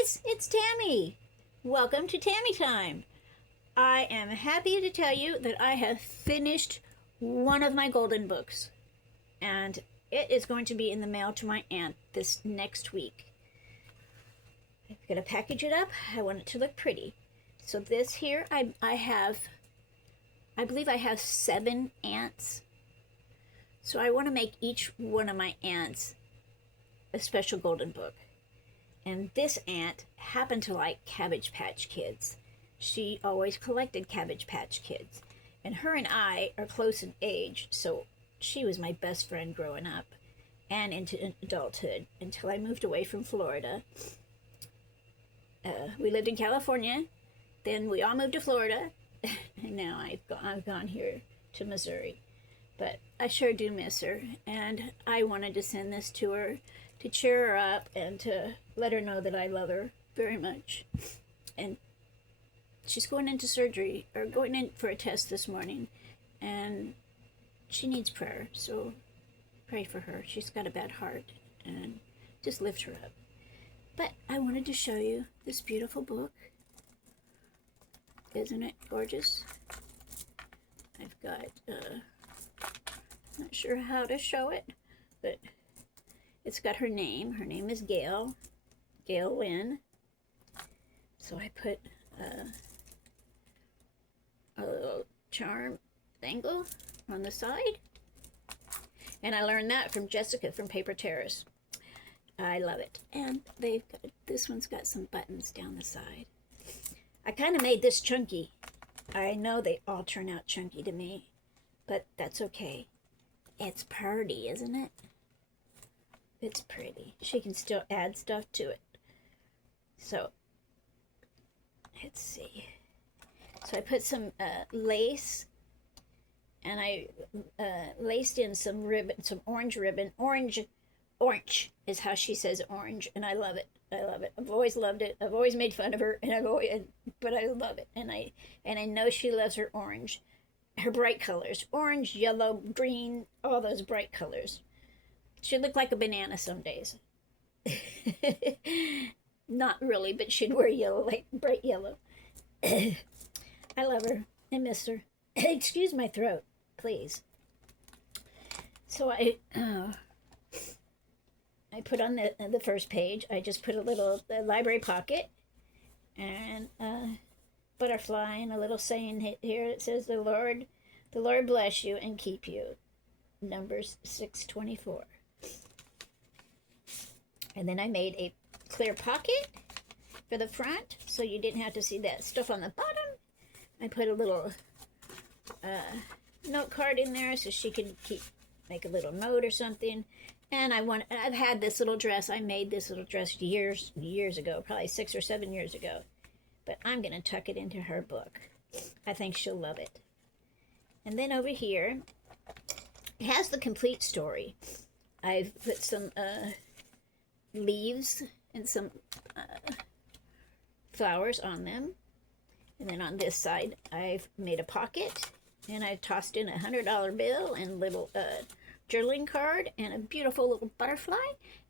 guys, it's Tammy. Welcome to Tammy Time. I am happy to tell you that I have finished one of my golden books, and it is going to be in the mail to my aunt this next week. I'm going to package it up. I want it to look pretty. So this here, I believe I have 7 aunts. So I want to make each one of my aunts a special golden book. And this aunt happened to like Cabbage Patch Kids. She always collected Cabbage Patch Kids. And her and I are close in age, so she was my best friend growing up and into adulthood until I moved away from Florida. We lived in California, then we all moved to Florida, and now I've gone here to Missouri. But I sure do miss her, and I wanted to send this to her to cheer her up and to let her know that I love her very much. And she's going into surgery, or going in for a test this morning, and she needs prayer, so pray for her. She's got a bad heart, and just lift her up. But I wanted to show you this beautiful book. Isn't it gorgeous? I've got, not sure how to show it, but it's got her name. Her name is Gale. Gale Wynn. So I put a little charm dangle on the side. And I learned that from Jessica from Paper Terrace. I love it. And they've got, this one's got some buttons down the side. I kind of made this chunky. I know they all turn out chunky to me, but that's okay. It's pretty, isn't it? It's pretty. She can still add stuff to it. So, let's see. So I put some lace, and I laced in some ribbon, some orange ribbon. Orange is how she says orange, and I love it. I love it. I've always loved it. I've always made fun of her, but I love it. And I know she loves her orange, her bright colors, orange, yellow, green, all those bright colors. She'd look like a banana some days. Not really, but she'd wear yellow, like bright yellow. I love her. I miss her. Excuse my throat, please. So I put on the first page, I just put a little library pocket and a butterfly and a little saying here. It says, the Lord bless you and keep you. Numbers 6:24. And then I made a clear pocket for the front, so you didn't have to see that stuff on the bottom. I put a little note card in there so she can make a little note or something. And I've had this little dress. I made this little dress years ago, probably 6 or 7 years ago. But I'm going to tuck it into her book. I think she'll love it. And then over here, it has the complete story. I've put some leaves and some flowers on them. And then on this side, I've made a pocket. And I've tossed in $100 bill and little journaling card and a beautiful little butterfly.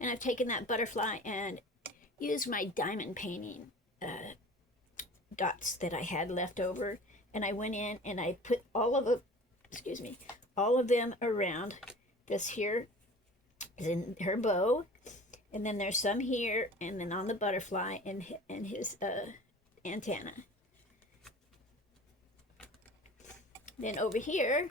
And I've taken that butterfly and used my diamond painting dots that I had left over. And I went in and I put all of them around. This here is in her bow. And then there's some here, and then on the butterfly and his antenna. Then over here,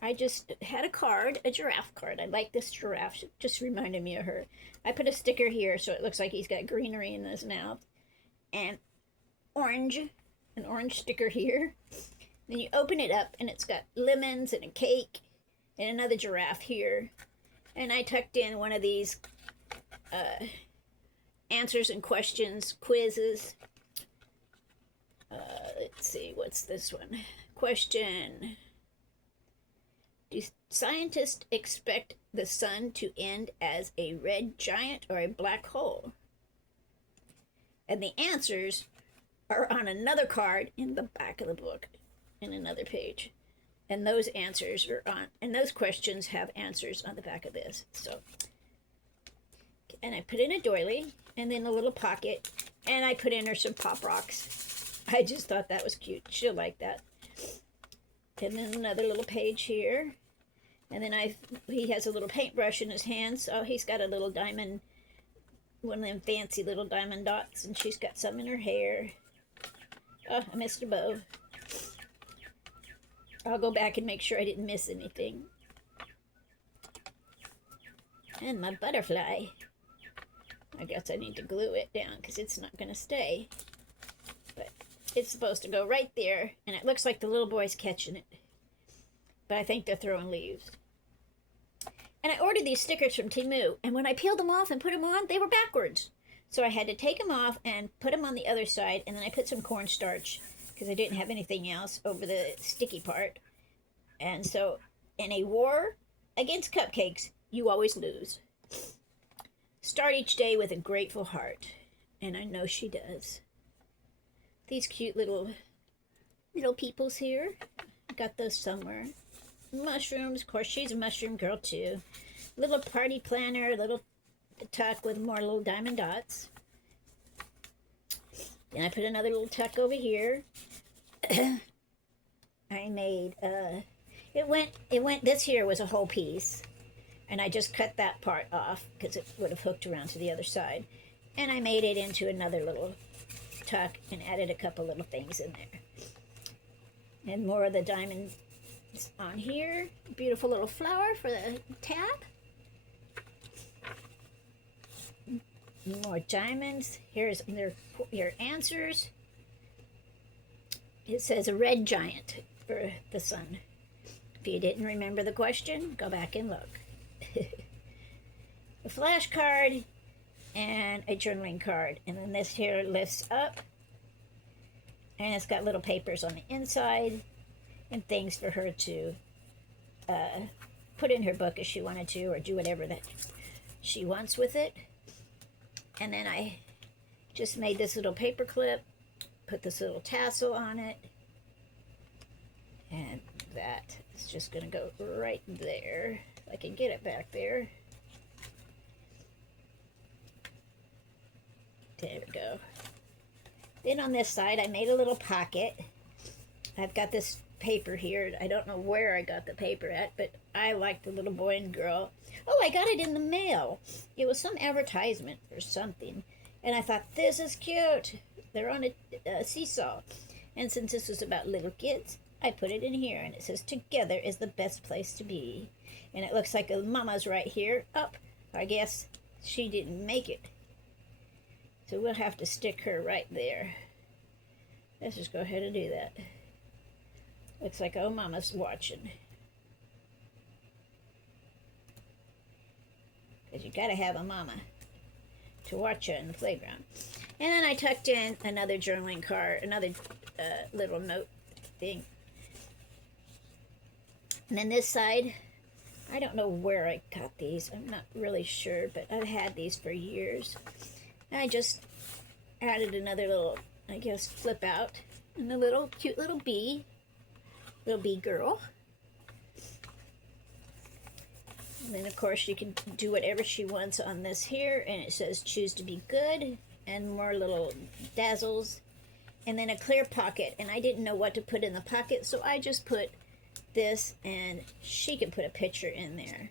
I just had a card, a giraffe card. I like this giraffe. It just reminded me of her. I put a sticker here so it looks like he's got greenery in his mouth. And an orange sticker here. Then you open it up, and it's got lemons and a cake and another giraffe here. And I tucked in one of these answers and questions, quizzes. Let's see, what's this one? Question: do scientists expect the sun to end as a red giant or a black hole? And the answers are on another card in the back of the book, in another page. And those answers are on, and those questions have answers on the back of this. So, and I put in a doily, and then a little pocket, And I put in her some Pop Rocks. I just thought that was cute. She'll like that. And then another little page here. And then he has a little paintbrush in his hand. So he's got a little diamond, one of them fancy little diamond dots. And she's got some in her hair. Oh, I missed a bow. I'll go back and make sure I didn't miss anything. And my butterfly. I guess I need to glue it down because it's not going to stay. But it's supposed to go right there. And it looks like the little boy's catching it. But I think they're throwing leaves. And I ordered these stickers from Temu. And when I peeled them off and put them on, they were backwards. So I had to take them off and put them on the other side. And then I put some cornstarch because I didn't have anything else over the sticky part. And so in a war against cupcakes, you always lose. Start each day with a grateful heart. And I know she does. These cute little peoples here. I got those somewhere. Mushrooms. Of course, she's a mushroom girl too. Little party planner. Little tuck with more little diamond dots. Then I put another little tuck over here. I made, it went, this here was a whole piece. And I just cut that part off because it would have hooked around to the other side. And I made it into another little tuck and added a couple little things in there. And more of the diamonds on here. Beautiful little flower for the tab. More diamonds. Here's your answers. It says a red giant for the sun. If you didn't remember the question, go back and look. A flashcard and a journaling card. And then this here lifts up. And it's got little papers on the inside. And things for her to put in her book if she wanted to. Or do whatever that she wants with it. And then I just made this little paper clip. Put this little tassel on it. And that is just going to go right there. If I can get it back there. There we go. Then on this side, I made a little pocket. I've got this paper here. I don't know where I got the paper at, but I like the little boy and girl. Oh, I got it in the mail. It was some advertisement or something. And I thought, this is cute. They're on a seesaw. And since this was about little kids, I put it in here. And it says, together is the best place to be. And it looks like a mama's right here. Up. I guess she didn't make it. So we'll have to stick her right there. Let's just go ahead and do that. Looks like, oh, mama's watching. Because you got to have a mama to watch you in the playground. And then I tucked in another journaling card, another little note thing. And then this side, I don't know where I got these. I'm not really sure, but I've had these for years. And I just added another little, I guess, flip out. And a little cute little bee girl. And then, of course, you can do whatever she wants on this here. And it says, choose to be good. And more little dazzles. And then a clear pocket. And I didn't know what to put in the pocket, so I just put this. And she can put a picture in there.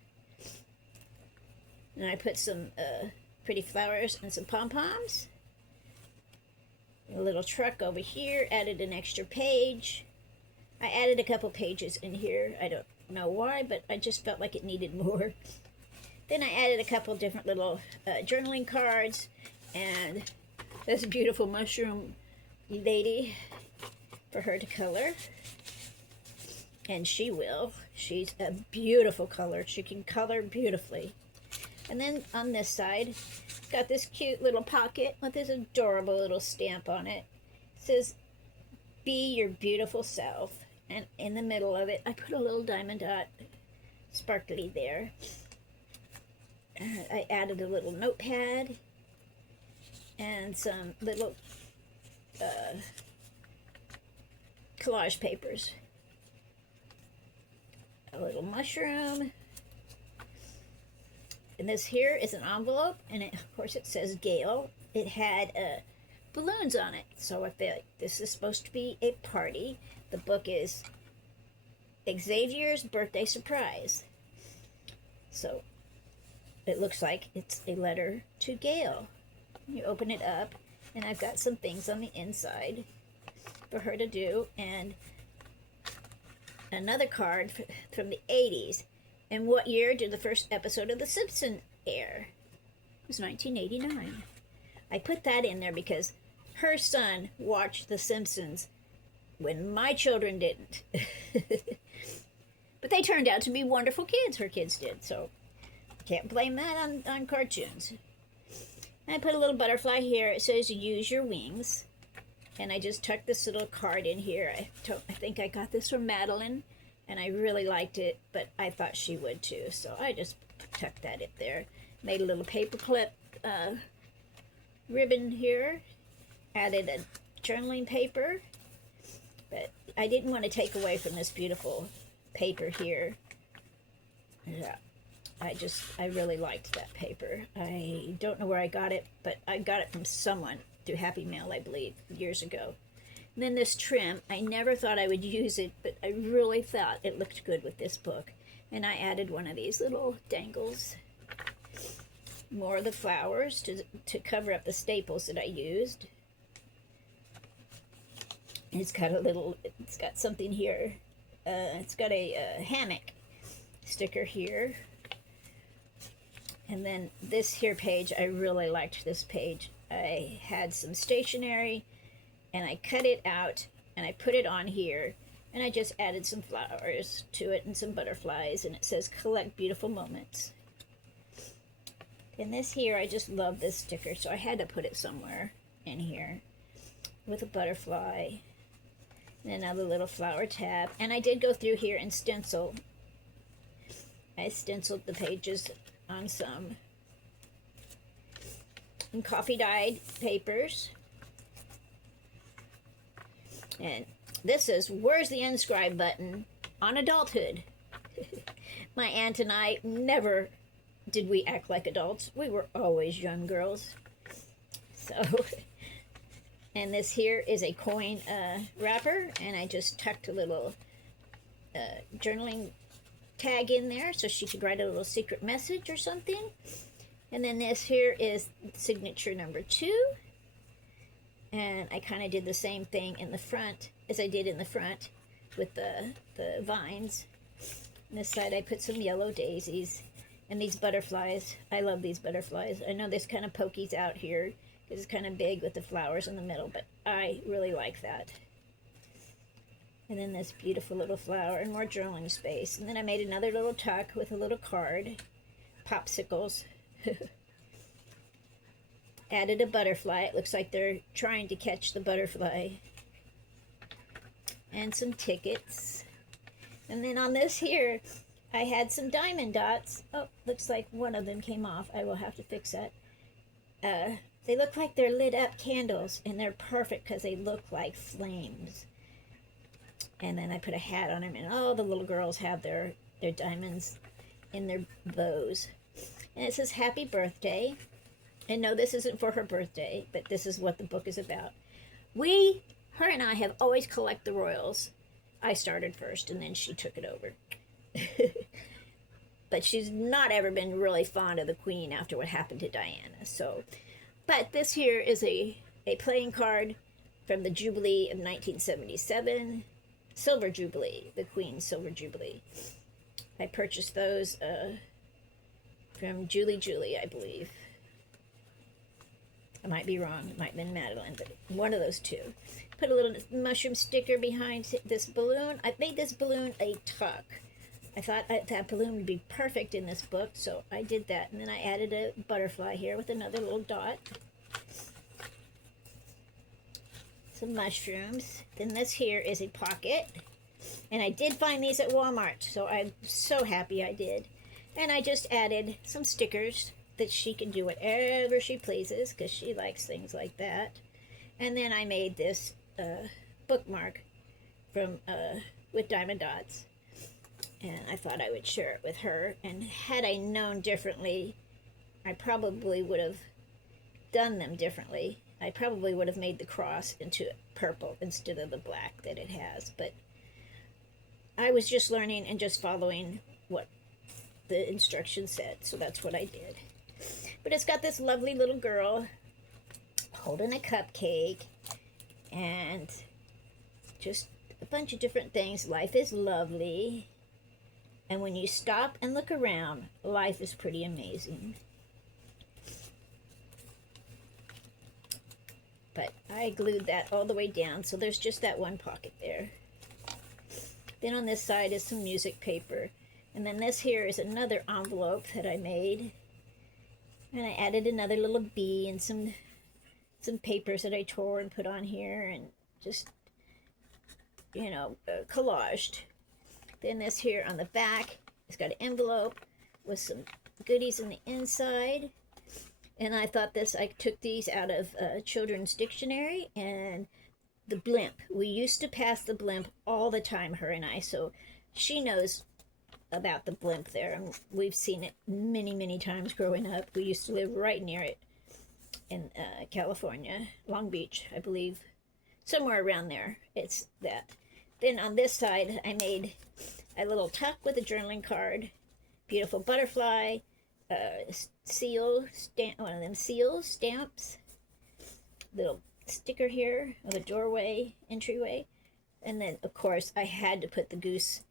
And I put some pretty flowers and some pom-poms. A little truck over here. Added an extra page. I added a couple pages in here. I don't know why, but I just felt like it needed more. Then I added a couple different little journaling cards and this beautiful mushroom lady for her to color. And she will. She's a beautiful color. She can color beautifully. And then on this side, got this cute little pocket with this adorable little stamp on it. It says, be your beautiful self. And in the middle of it, I put a little diamond dot, sparkly there. I added a little notepad and some little collage papers. A little mushroom. And this here is an envelope, and of course it says Gale. It had balloons on it. So if this is supposed to be a party, the book is Xavier's Birthday Surprise. So it looks like it's a letter to Gale. You open it up, and I've got some things on the inside for her to do, and another card from the 80s. And what year did the first episode of The Simpsons air? It was 1989. I put that in there because her son watched The Simpsons when my children didn't. But they turned out to be wonderful kids. Her kids did, so can't blame that on cartoons. And I put a little butterfly here. It says, use your wings. And I just tucked this little card in here. I think I got this from Madeline, and I really liked it, but I thought she would too. So I just tucked that in there. Made a little paper clip ribbon here. Added a journaling paper. But I didn't want to take away from this beautiful paper here. Yeah. I really liked that paper. I don't know where I got it, but I got it from someone through Happy Mail, I believe, years ago. And then this trim, I never thought I would use it, but I really thought it looked good with this book. And I added one of these little dangles. More of the flowers to cover up the staples that I used. And it's got something here. It's got a hammock sticker here. And then this here page, I really liked this page. I had some stationery, and I cut it out, and I put it on here, and I just added some flowers to it and some butterflies, and it says, collect beautiful moments. And this here, I just love this sticker, so I had to put it somewhere in here with a butterfly and another little flower tab. And I did go through here and stencil. I stenciled the pages on some and coffee dyed papers. And this is, where's the inscribe button on adulthood? My aunt and I never did we act like adults. We were always young girls. So, and this here is a coin wrapper, and I just tucked a little journaling tag in there so she could write a little secret message or something. And then this here is signature number 2. And I kind of did the same thing in the front as I did in the front with the vines. On this side I put some yellow daisies and these butterflies. I love these butterflies. I know this kind of pokies out here because it's kind of big with the flowers in the middle, but I really like that. And then this beautiful little flower and more journaling space. And then I made another little tuck with a little card. Popsicles. Added a butterfly. It looks like they're trying to catch the butterfly. And some tickets. And then on this here, I had some diamond dots. Oh, looks like one of them came off. I will have to fix that. They look like they're lit up candles, and they're perfect because they look like flames. And then I put a hat on them, and all the little girls have their diamonds in their bows. And it says, happy birthday. And no, this isn't for her birthday, but this is what the book is about. Her and I have always collected the royals. I started first, and then she took it over. But she's not ever been really fond of the Queen after what happened to Diana. So, but this here is a playing card from the Jubilee of 1977. Silver Jubilee, the Queen's Silver Jubilee. I purchased those from Julie, I believe. I might be wrong. It might have been Madeline, but one of those two. Put a little mushroom sticker behind this balloon. I made this balloon a tuck. I thought that balloon would be perfect in this book, so I did that. And then I added a butterfly here with another little dot. Some mushrooms. Then this here is a pocket. And I did find these at Walmart, so I'm so happy I did. And I just added some stickers that she can do whatever she pleases because she likes things like that. And then I made this bookmark from with diamond dots. And I thought I would share it with her. And had I known differently, I probably would have done them differently. I probably would have made the cross into purple instead of the black that it has, but I was just learning and just following what the instructions said, so that's what I did. But it's got this lovely little girl holding a cupcake and just a bunch of different things. Life is lovely, and when you stop and look around, life is pretty amazing. But I glued that all the way down, so there's just that one pocket there. Then on this side is some music paper. And then this here is another envelope that I made. And I added another little bee and some papers that I tore and put on here and just, collaged. Then this here on the back, it's got an envelope with some goodies in the inside. And I thought I took these out of Children's Dictionary and the blimp. We used to pass the blimp all the time, her and I, so she knows about the blimp there, and we've seen it many, many times growing up. We used to live right near it in California, Long Beach, I believe, somewhere around there. It's that. Then on this side, I made a little tuck with a journaling card, beautiful butterfly, one of them seal stamps, little sticker here of a doorway, entryway, and then of course I had to put the goose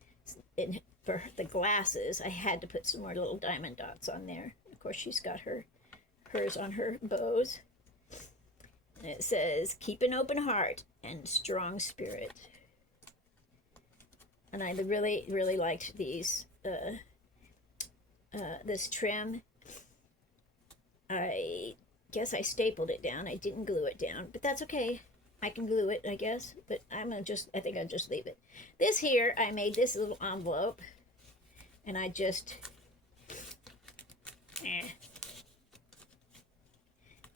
in for the glasses. I had to put some more little diamond dots on there. Of course, she's got hers on her bows, and it says keep an open heart and strong spirit. And I really, really liked these this trim. I guess I stapled it down. I didn't glue it down, but that's okay. I can glue it, I guess, but I think I'll just leave it. This here, I made this little envelope, and I just,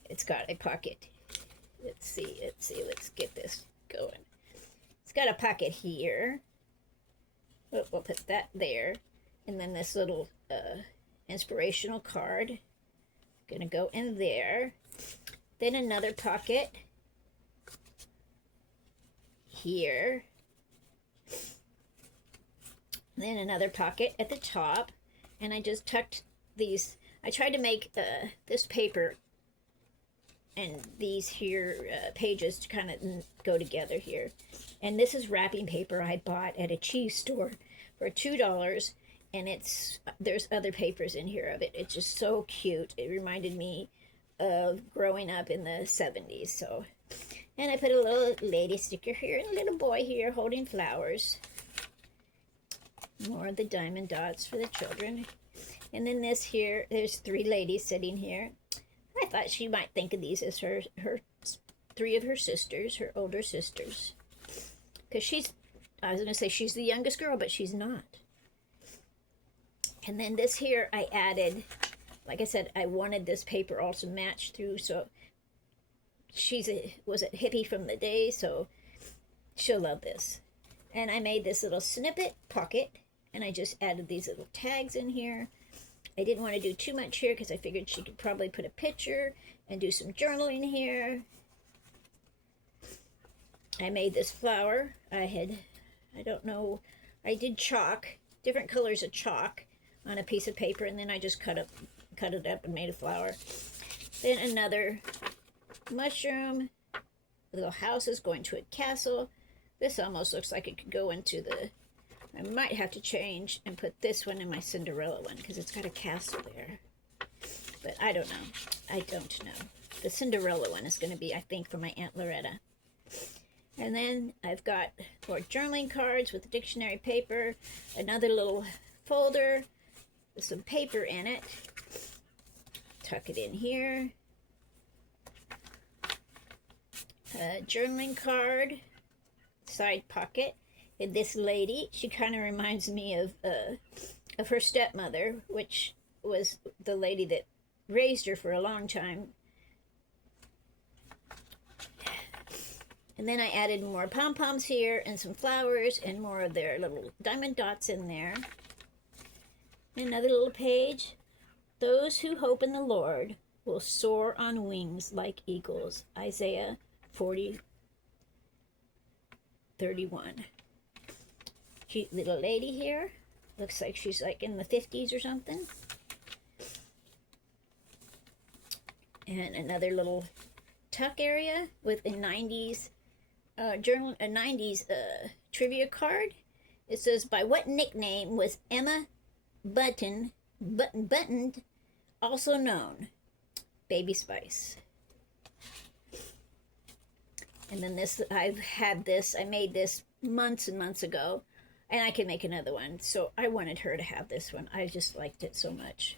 it's got a pocket. Let's get this going. It's got a pocket here. We'll put that there, and then this little inspirational card gonna go in there. Then another pocket here, then another pocket at the top, and I just tucked these. I tried to make this paper and these here pages to kind of go together here. And this is wrapping paper I bought at a cheese store for $2, and there's other papers in here of it. It's just so cute. It reminded me of growing up in the 70s. So, and I put a little lady sticker here and a little boy here holding flowers. More of the diamond dots for the children. And then this here, there's 3 ladies sitting here. I thought she might think of these as her 3 of her sisters, her older sisters. Because I was going to say she's the youngest girl, but she's not. And then this here I added, like I said, I wanted this paper also matched through, so was a hippie from the day, so she'll love this. And I made this little snippet pocket, and I just added these little tags in here. I didn't want to do too much here because I figured she could probably put a picture and do some journaling here. I made this flower. I did chalk, different colors of chalk on a piece of paper, and then I just cut it up and made a flower. Then another mushroom, little houses going to a castle. This almost looks like it could go into I might have to change and put this one in my Cinderella one because it's got a castle there. But I don't know. The Cinderella one is going to be, I think, for my Aunt Loretta. And then I've got more journaling cards with dictionary paper, another little folder with some paper in it. Tuck it in here. A journaling card, side pocket. And this lady, she kind of reminds me of her stepmother, which was the lady that raised her for a long time. And then I added more pom-poms here and some flowers and more of their little diamond dots in there. And another little page. Those who hope in the Lord will soar on wings like eagles. Isaiah 40:31. Cute little lady here. Looks like she's like in the 50s or something. And another little tuck area with a 90s journal, a 90s trivia card. It says, by what nickname was Emma Buttoned also known? Baby Spice. And then this, I made this months and months ago, and I can make another one. So I wanted her to have this one. I just liked it so much.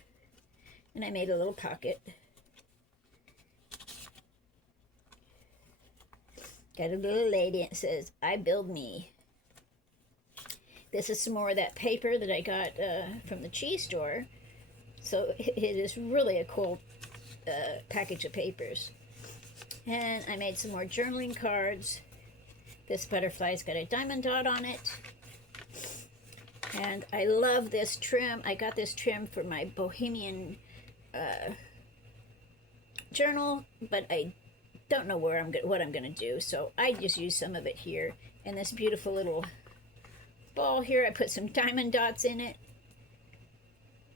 And I made a little pocket. Got a little lady, and it says, I build me. This is some more of that paper that I got from the cheese store. So it is really a cool package of papers. And I made some more journaling cards. This butterfly's got a diamond dot on it. And I love this trim. I got this trim for my Bohemian journal, but I don't know what I'm going to do. So I just use some of it here. And this beautiful little ball here, I put some diamond dots in it.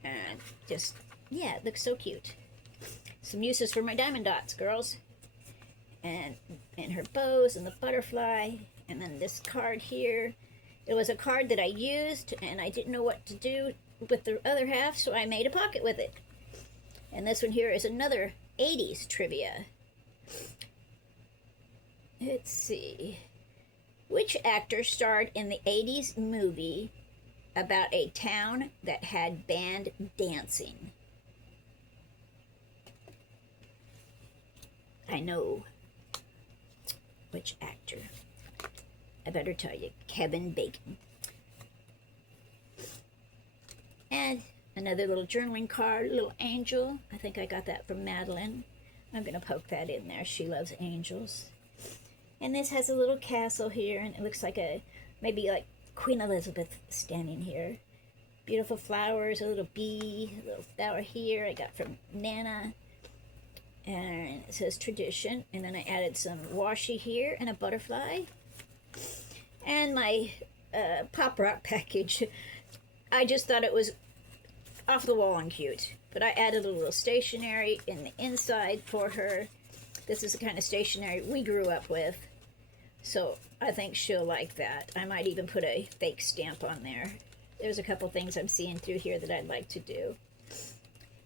And just, yeah, it looks so cute. Some uses for my diamond dots, girls. And her bows and the butterfly. And then this card here. It was a card that I used, and I didn't know what to do with the other half, so I made a pocket with it. And this one here is another 80s trivia. Let's see. Which actor starred in the 80s movie about a town that had band dancing? I know which actor. I better tell you, Kevin Bacon. And another little journaling card, little angel. I think I got that from Madeline. I'm going to poke that in there. She loves angels. And this has a little castle here, and it looks like maybe like Queen Elizabeth standing here. Beautiful flowers, a little bee, a little flower here I got from Nana. And it says tradition. And then I added some washi here and a butterfly. And my pop rock package. I just thought it was off the wall and cute. But I added a little stationery in the inside for her. This is the kind of stationery we grew up with. So I think she'll like that. I might even put a fake stamp on there. There's a couple things I'm seeing through here that I'd like to do.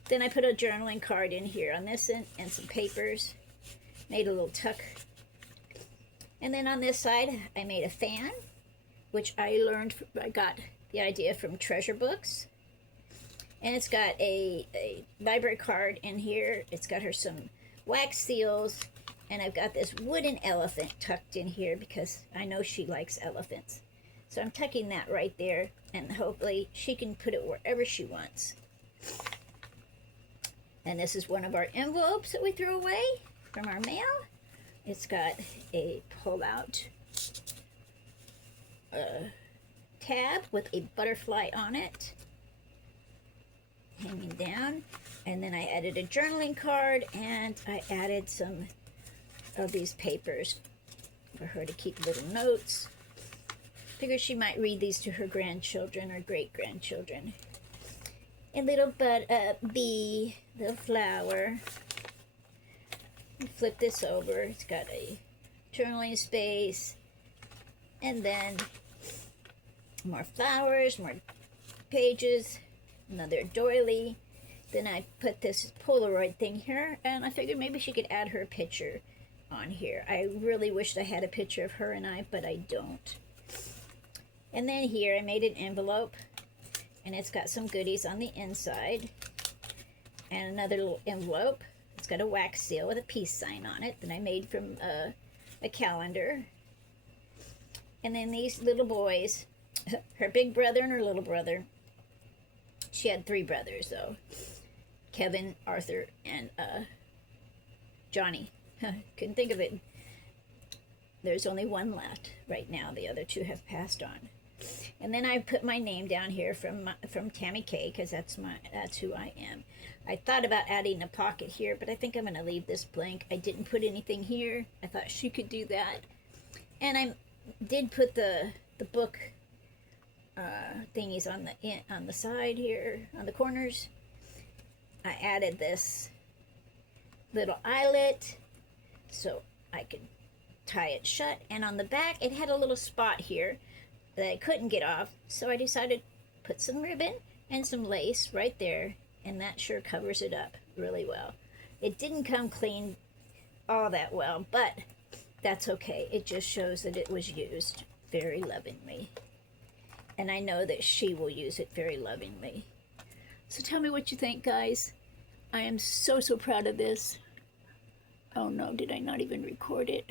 Then I put a journaling card in here on this end and some papers. Made a little tuck. And then on this side, I made a fan, which I got the idea from treasure books. And it's got a library card in here. It's got her some wax seals. And I've got this wooden elephant tucked in here because I know she likes elephants. So I'm tucking that right there. And hopefully she can put it wherever she wants. And this is one of our envelopes that we threw away from our mail. It's got a pull-out tab with a butterfly on it, hanging down. And then I added a journaling card, and I added some of these papers for her to keep little notes. Figured she might read these to her grandchildren or great-grandchildren. A little bee, little flower. Flip this over. It's got a journaling space, and then more flowers, more pages, another doily. Then I put this Polaroid thing here, and I figured maybe she could add her picture on here. I really wished I had a picture of her and I, but I don't. And then here I made an envelope, and it's got some goodies on the inside, and another little envelope. It's got a wax seal with a peace sign on it that I made from a calendar. And then these little boys, her big brother and her little brother. She had 3 brothers, though. Kevin, Arthur, and Johnny. Couldn't think of it. There's only one left right now. The other 2 have passed on. And then I put my name down here from Tammy K, because that's who I am. I thought about adding a pocket here, but I think I'm going to leave this blank. I didn't put anything here. I thought she could do that. And I did put the book thingies on the side here, on the corners. I added this little eyelet so I could tie it shut, and on the back it had a little spot here that I couldn't get off, so I decided to put some ribbon and some lace right there, and that sure covers it up really well. It didn't come clean all that well, but that's okay. It just shows that it was used very lovingly, and I know that she will use it very lovingly. So tell me what you think, guys. I am so proud of this. Oh no, did I not even record it?